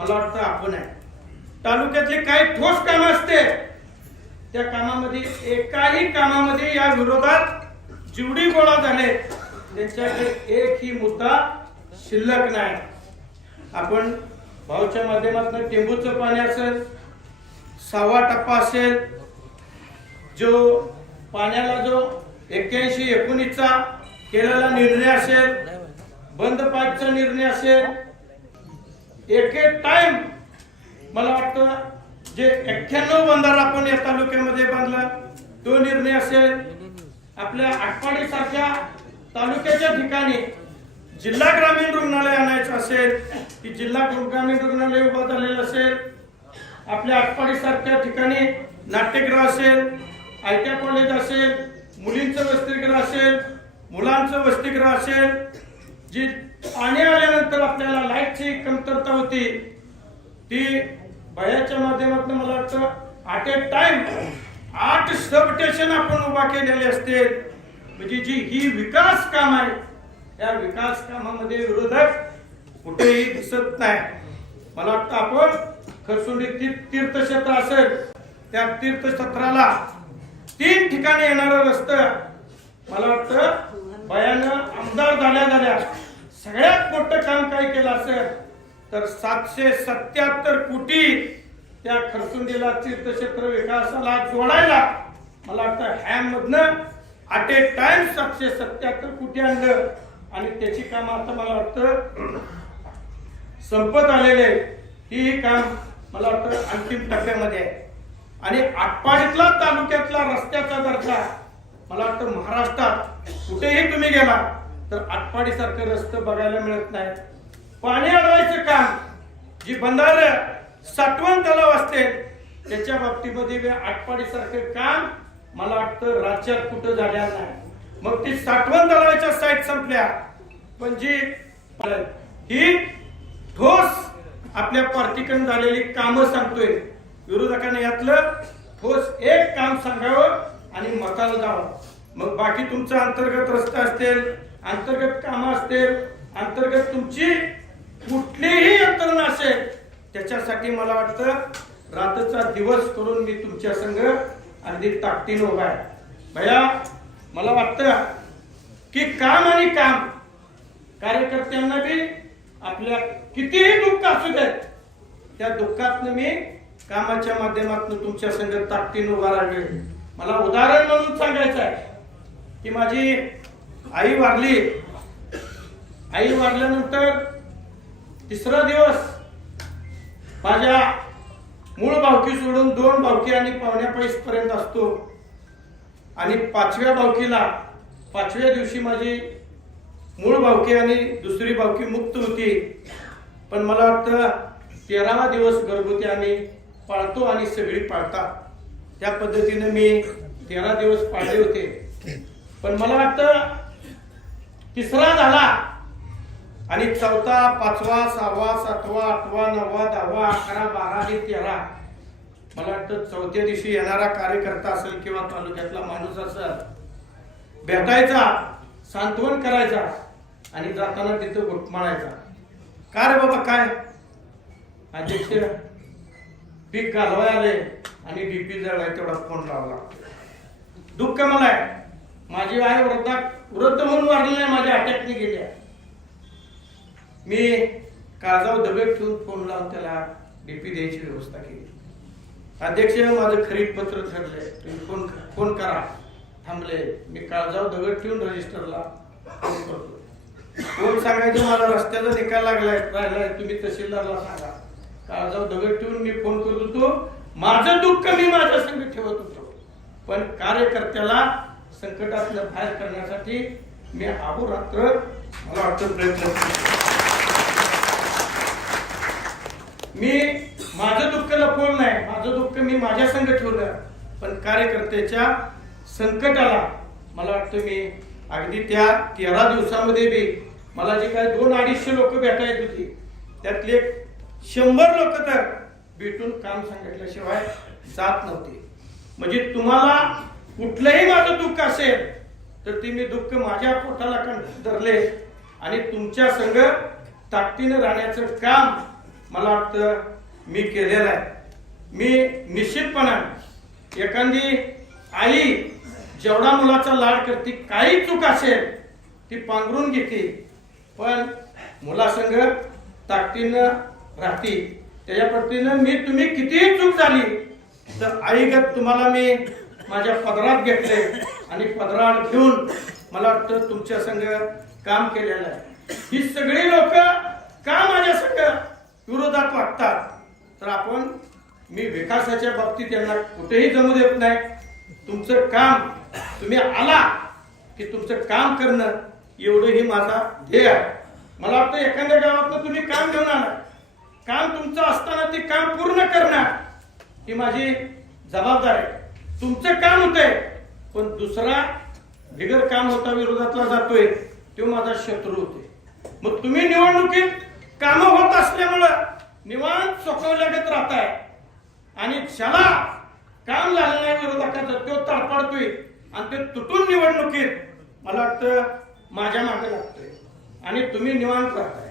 मला वाटतं आपण आहे. तालुक्यातले काही ठोस काम असते त्या कामामध्ये एकाही कामामध्ये या विरोधात जेवढी गोळा झाले. त्यांच्याकडे एकही मुद्दा शिल्लक नाही. आपण भाऊच्या माध्यमातून टेंबूचं पाणी असेल सहावा टप्पा असेल जो पाण्याला जो एक्क्याऐंशी एकोणीसचा केलेला निर्णय असेल बंद पाईपचा निर्णय असेल एक एक टाइम मला वाटतं जे एक्क्याण्णव बंधार आपण या तालुक्यामध्ये बांधला तो निर्णय असेल आपल्या आटपाडी सारख्या तालुक्याच्या ठिकाणी जिल्हा ग्रामीण रुग्णालय आणायचं असेल की जिल्हा ग्रामीण रुग्णालय उभं झालेलं असेल आपल्या आटपाडी सारख्या ठिकाणी नाट्यगृह असेल आय कॉलेज असेल मुलींचं वसतिगृह असेल मुलांचं वसतिगृह असेल जी पाणी आल्यानंतर आपल्या लाईटची कमतरता होती. ती बयाच्या माध्यमातून मला वाटतं ॲट ए टाइम आठ सब स्टेशन आपण उभा केलेले असते. म्हणजे जी ही विकास काम आहे त्या विकास कामामध्ये विरोधक कुठेही दिसत नाही. मला वाटतं आपण खरसुंडी तीर्थ तीर्थक्षेत्र असेल त्या तीर्थक्षेत्राला तीन ठिकाणी येणारं रस्त मला वाटतं बयानं आमदार झाल्या झाल्या सगळ्यात मोठं काम काय केलं असेल तर सातशे सत्याहत्तर कोटी त्या खरसुंडीला तीर्थक्षेत्र विकासाला जोडायला मला वाटतं हॅम मधनं आट ए टाइम सातशे सत्याहत्तर कोटी आणलं. आणि त्याची काम आता मला वाटतं संपत आलेले ही काम मला वाटतं अंतिम टप्प्यामध्ये आहे. आणि आटपाडीतला तालुक्यातला रस्त्याचा दर्जा मला वाटतं महाराष्ट्रात कुठेही तुम्ही गेला तर आटपाडीसारखं रस्ते बघायला मिळत नाही पाणी अडवायचं काम जी बंधार साठवण तलाव असते त्याच्या बाबतीमध्ये आटपाडीसारखं काम मला वाटतं राज्यात कुठं झाल्या नाही. मग ती साठवण तलावाच्या साईट संपल्या. पण जी ही ठोस आपल्या पार्टीकडून झालेली कामं सांगतोय. विरोधकांनी यातलं ठोस एक काम सांगावं आणि मताला जावं. मग बाकी तुमचं अंतर्गत रस्ता असतील अंतर्गत कामं असतील अंतर्गत तुमची कुठलीही यंत्रणा असेल त्याच्यासाठी मला वाटतं रात्रचा दिवस करून मी तुमच्या संघ अगदी ताकदीनं उभा आहे. भया मला वाटतं की काम आणि काम कार्यकर्त्यांना बी आपल्या कितीही दुःख असू देत त्या दुःखातनं मी कामाच्या माध्यमातून तुमच्या संघ ताकदीनं उभा राहिले मला उदाहरण म्हणून सांगायचं आहे की माझी आई वारली. आई वारल्यानंतर तिसरा दिवस माझ्या मूळ भावकी सोडून दोन भावकी आणि पावण्या पैस पर्यंत असतो. आणि पाचव्या भावकीला पाचव्या दिवशी माझी मूळ भावकी आणि दुसरी भावकी मुक्त होती. पण मला वाटतं तेरावा दिवस घरगुती आम्ही पाळतो आणि सगळी पाळतात त्या पद्धतीने मी तेरा दिवस पाळले होते. पण मला वाटतं तिसरा झाला. आणि चौथा पाचवा सहावा सातवा आठवा नववा दहावा अकरा बारा आणि तेरा. मला वाटतं चौथ्या दिवशी येणारा कार्यकर्ता असेल किंवा तालुक्यातला माणूस असेल भेटायचा सांत्वन करायचा आणि जाताना तिथं घुटमाळायचा. का रे बाबा काय? अध्यक्ष पीक घालवाय आले आणि डीपी आहे तेवढा फोन लावला. दुःख मला आहे माझी आई वृद्धा वृद्ध म्हणून वाढली नाही माझ्या अटॅकने गेल्या मी काळजाव दगड ठेवून फोन लावून त्याला डीपी द्यायची व्यवस्था केली. अध्यक्ष माझं खरीद पत्र ठरलंय. तुम्ही फोन फोन करा. थांबले. मी काळजाव दगड ठेवून रजिस्टरला फोन करतो कोण सांगायचं मला? रस्त्याचा निकाल लागलाय. राहिलाय. तुम्ही तहसीलदारला सांगा. काळजाव दगड ठेवून मी फोन करत. होतो माझं दुःख मी माझ्या संग ठेवत होतो. पण कार्यकर्त्याला संकटातलं बाहेर करण्यासाठी मी अहोरात्र मला वाटतं प्रयत्न करतो. मी माझं दुःख लपवलं नाही माझं दुःख मी माझ्या संघ ठेवलं. पण कार्यकर्त्याच्या संकटाला मला वाटतं मी अगदी त्या तेरा दिवसामध्ये बी मला जे काय दोन अडीचशे लोक भेटायची होती त्यातले शंभर लोक तर भेटून काम सांगितल्याशिवाय जात नव्हते. म्हणजे तुम्हाला कुठलंही माझं दुःख असेल तर ते मी दुःख माझ्या पोटाला कं- धरले आणि तुमच्या संग ताकदीनं राहण्याचं काम मला वाटतं मी केलेलं आहे. मी निश्चितपणाने एखादी आई जेवढा मुलाचा लाड करते काही चूक असेल ती पांघरून घेते पण मुलासंग ताकदीनं राहते. त्याच्या पद्धतीनं मी तुम्ही कितीही चूक झाली तर आईगत तुम्हाला मी माझ्या पदरात घेतले आणि पदरात घेऊन मला वाटतं तुमच्या संग काम केलेलं आहे. ही सगळी लोक का माझ्या संघ विरोधात वागतात? तर आपण मी विकासाच्या बाबतीत यांना कुठेही जमू देत नाही. तुमचं काम तुम्ही आला की तुमचं काम करणं एवढंही माझा ध्येय आहे. मला वाटतं एखाद्या गावात तुम्ही काम घेऊन आला काम तुमचं असताना ते काम पूर्ण करणार ही माझी जबाबदारी आहे. तुमचं काम होतंय. पण दुसरा बिगर काम होता विरोधातला जातोय तो माझा शत्रू होते. मग तुम्ही निवडणुकीत कामं होत असल्यामुळं निवांत सोकवल्यागत राहताय. आणि ज्याला काम झालं नाही विरोधकाचं तो तडपडतोय आणि ते तुटून निवडणुकीत मला वाटतं माझ्या मागे लागतोय. आणि तुम्ही निवांत राहताय.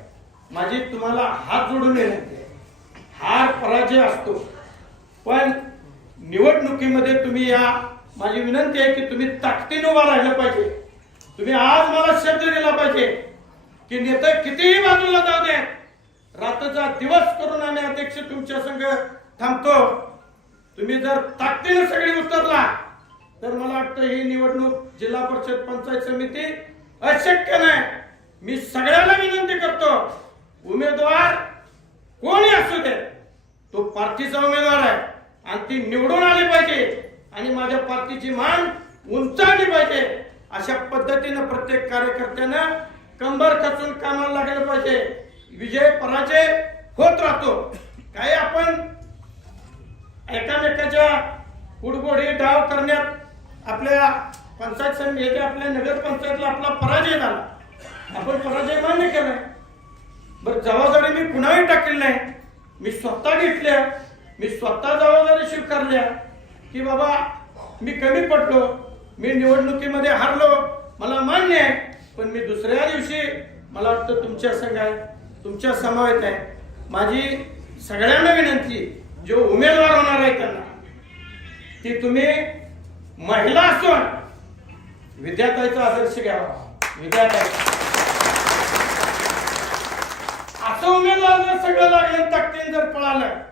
माझी तुम्हाला हात जोडून विनंती हार पराजय असतो. पण निवडणुकीमध्ये तुम्ही या. माझी विनंती आहे की तुम्ही ताकदीनं उभा राहिलं पाहिजे. तुम्ही आज मला शब्द दिला पाहिजे की नेते कितीही बाजूला जाऊ दे रात्रचा दिवस करून आम्ही अध्यक्ष तुमच्या संघ थांबतो. तुम्ही जर ताकदीनं सगळी उतरला तर मला वाटतं ही निवडणूक जिल्हा परिषद पंचायत समिती अशक्य नाही. मी सगळ्याला विनंती करतो उमेदवार कोणी असू दे तो पार्टीचा उमेदवार आहे. आणि ती निवडून आली पाहिजे. आणि माझ्या पार्टीची मान उंचावली पाहिजे. अशा पद्धतीनं प्रत्येक कार्यकर्त्यानं कंबर खचून कामाला लागलं पाहिजे. विजय पराजय होत राहतो. काही आपण एकामेकाच्या उडगोडी डाव करण्यात आपल्या पंचायत समिती आपल्या नगर पंचायतला आपला पराजय झाला. आपण पराजय मान्य केलाय. बरं जबाबदारी मी कुणाही टाकली नाही. मी स्वतः घेतल्या. मी स्वतः जबाबदारी स्वीकारल्या की बाबा मी कमी पडलो मी निवडणुकीमध्ये हारलो मला मान्य आहे पण मी दुसऱ्या दिवशी मला वाटतं तुमच्या संघ आहे तुमच्या समावेत आहे. माझी सगळ्यांना विनंती जो उमेदवार होणार आहे त्यांना की तुम्ही महिला असून विद्यार्थ्याचा आदर्श घ्यावा. विद्यार्थ्याचा. असं उमेदवार जर सगळं लागलं ताकदीन जर पळालं